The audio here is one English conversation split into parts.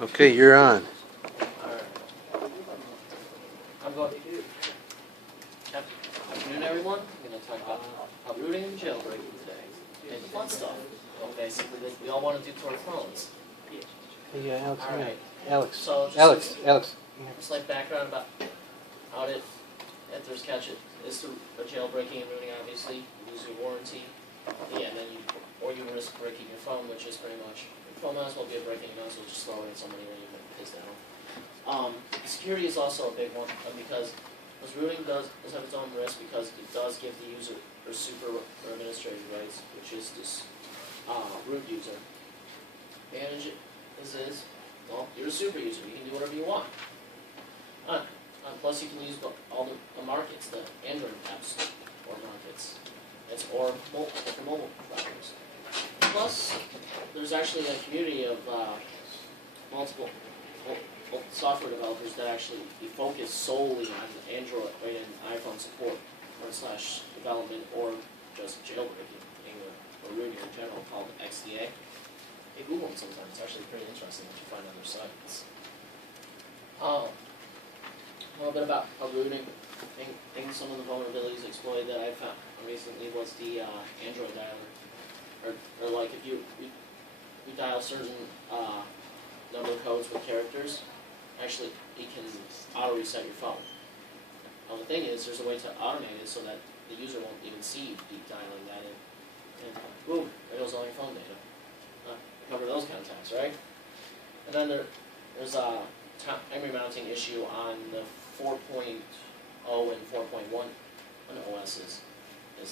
Okay, you're on. Alright. I'm going to afternoon, everyone. I'm going to talk about rooting and jailbreaking today. And the fun stuff. Basically, we all want to do to our phones. Hey, Alex. All right. Alex. So just Alex. Just like background about how it enters catch it is through a jailbreaking and rooting. Obviously, you lose your warranty. Yeah, and then you risk breaking your phone, which is pretty much your phone might as well be a breaking. You might as well just throw it at somebody when you piss down. Security is also a big one because rooting does have its own risk because it does give the user or super or administrative rights, which is this root user. Advantage is well, you're a super user. You can do whatever you want. Plus, you can use all the markets, the Android apps or markets. It's or for mobile platforms. Plus, there's actually a community of multiple software developers that actually focus solely on Android and iPhone support / development or just jailbreaking or rooting in general, called XDA. Hey, Google them sometimes. It's actually pretty interesting what you find on their sites. A little bit about how rooting. I think some of the vulnerabilities exploited that I found recently was the Android dialer, or like if you dial certain number of codes with characters, actually it can auto reset your phone. Now the thing is, there's a way to automate it so that the user won't even see you dialing that in, and boom, there goes all your phone data. Cover those kind of attacks, right? And then there's a memory mounting issue on the 4.0 and 4.1 on OSs.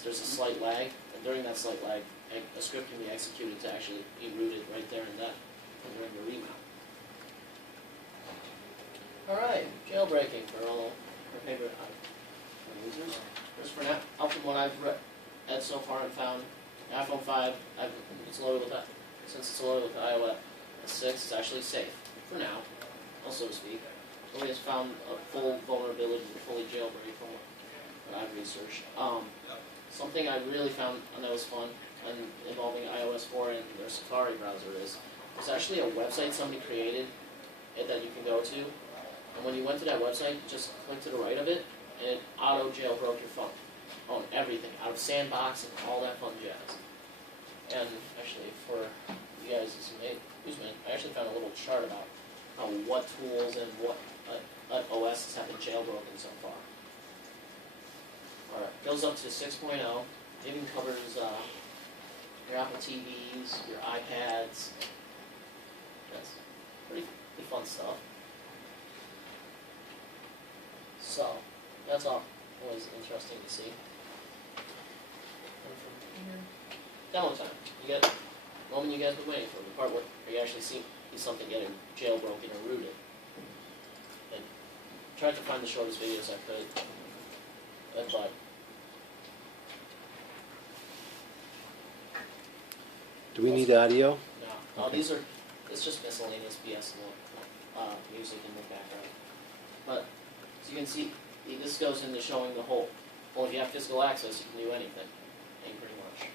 There's a slight lag, and during that slight lag, a script can be executed to actually be rooted right there and then during the remount. Alright, jailbreaking for all our favorite users. Just for now, up from what I've read so far and found, iPhone 5, it's loaded with that. Since it's loaded with iOS 6, it's actually safe for now, so to speak. Nobody has found a full vulnerability to fully jailbreak from what I've researched. Something I really found that was fun and involving iOS 4 and their Safari browser is there's actually a website somebody created that you can go to, and when you went to that website, you just click to the right of it, and it auto jailbroke your phone on everything, out of Sandbox and all that fun jazz. And actually, for you guys' amusement, I actually found a little chart about what tools and what OSs have been jailbroken so far. Alright, goes up to 6.0. It even covers your Apple TVs, your iPads. That's pretty fun stuff. So, that's all. Always interesting to see. And from here, demo time. You get the moment you guys been waiting for, the part where you actually see something getting jailbroken or rooted. And tried to find the shortest videos I could. But Do we need audio? no. Okay. It's just miscellaneous BS music in the background. But as you can see, this goes into showing the whole. Well, if you have physical access, you can do anything, pretty much.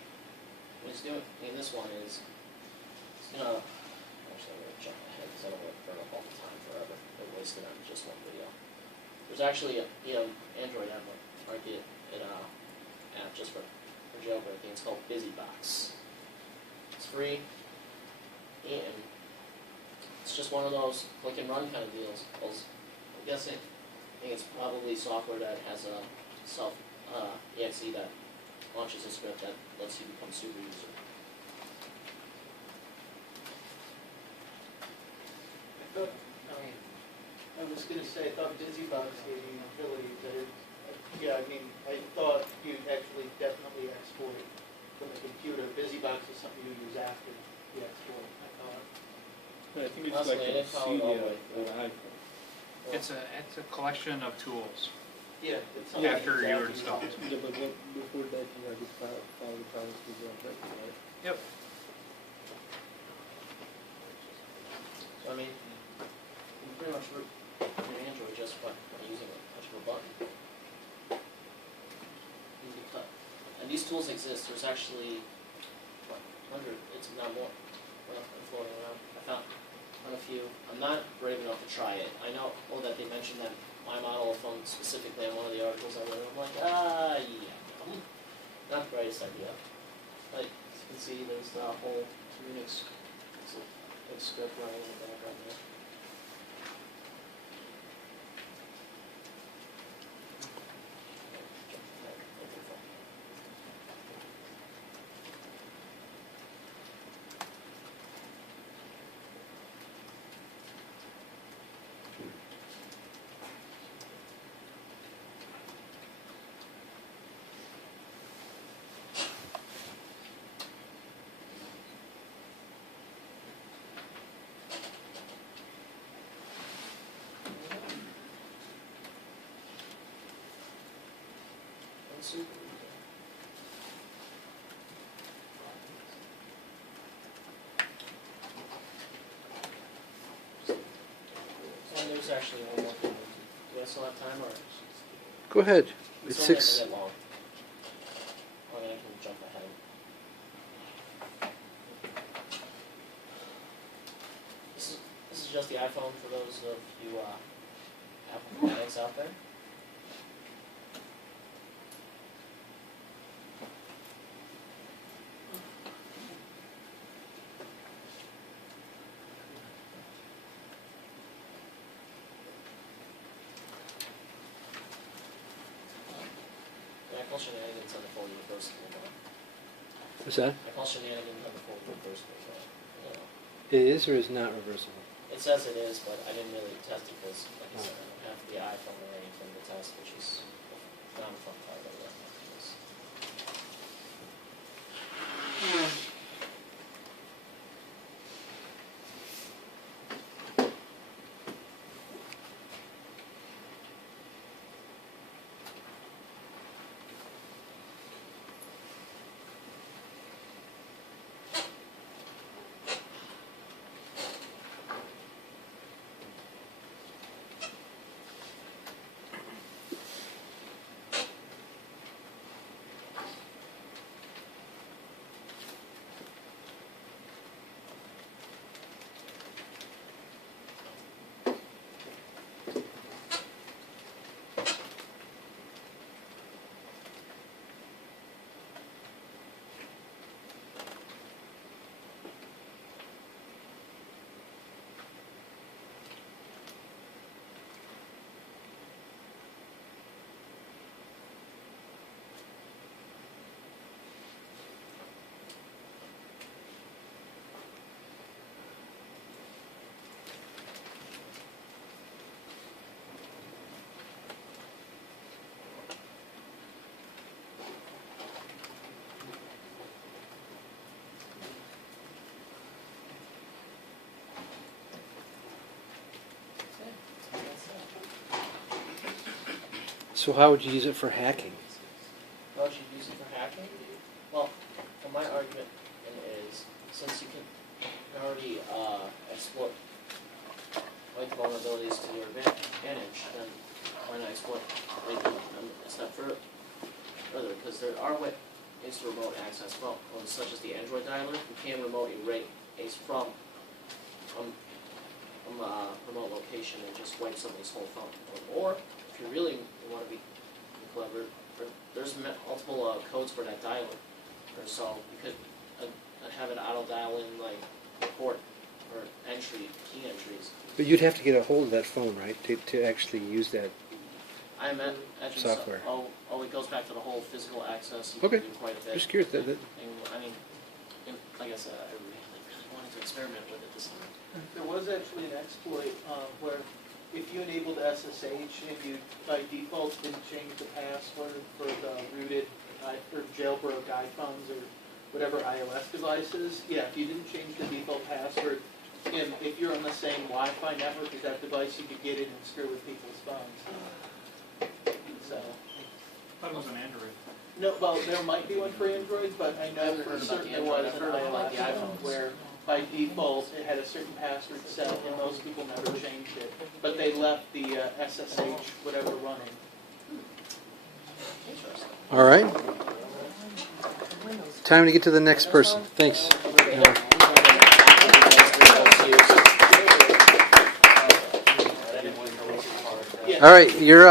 What he's doing in this one is, it's gonna. Actually, I'm gonna jump ahead because I don't want to burn up all the time forever. They're wasted on just one video. There's actually a Android app market app just for jailbreaking. It's called BusyBox. It's free, and it's just one of those click and run kind of deals. I'm guessing, I think it's probably software that has a exe that launches a script that lets you become super user. I was going to say, I thought BusyBox gave you an ability to, I thought you'd actually definitely export from the computer. BusyBox is something you use after the export, I thought. I think it's Honestly, like I a didn't follow it all CD the way or through. iPhone. It's a collection of tools. Yeah. It's something After you exactly install it. Yeah, but before that you had to follow the policies of that, right? Yep. So I mean, you can pretty much root your Android just by using a touch of a button. And these tools exist. There's actually, what, 100, it's not more, floating around. I found a few. I'm not brave enough to try it. I know that they mentioned that my model of phone specifically in one of the articles I read. I'm like, yeah, not the greatest idea. Like, as you can see, there's the whole Unix script running in the background there. And there's actually one more thing. Do I still have time, or Go ahead. It's only 6. a minute long? I mean, I can jump ahead. This is just the iPhone for those of you Apple fanatics out there. I call shenanigans on the phone reversible. What's that? I call shenanigans on the phone reversible. You know. It is or is not reversible? It says it is, but I didn't really test it because, like I said, I don't have the iPhone or anything to test, which is not a fun part of it. So how would you use it for hacking? How would you use it for hacking? Well, my argument is, since you can already exploit like vulnerabilities to your advantage, then why not exploit them a step further? Because there are ways to remote access phones, such as the Android dialer. You can remote erase from a remote location and just wipe somebody's whole phone. Or if you really want to be clever, there's multiple codes for that dialer. Or so you could have it auto dial in like port or key entries. But you'd have to get a hold of that phone, right, to actually use that. I meant software. It goes back to the whole physical access. You Okay. can do quite a bit. Just curious. And, I mean, like I said, I really wanted to experiment with it this time. There was actually an exploit where if you enabled SSH and you by default didn't change the password for the rooted or jailbroke iPhones or whatever iOS devices, if you didn't change the default password, and if you're on the same Wi-Fi network as that device, you could get in and screw with people's phones. So, I thought it was an Android. no, well, there might be one for Android, but I know for certain there was an iOS where by default it had a certain password set, and most people never changed it. But they left the SSH whatever running. Interesting. All right. Time to get to the next person. Thanks. All right, you're up.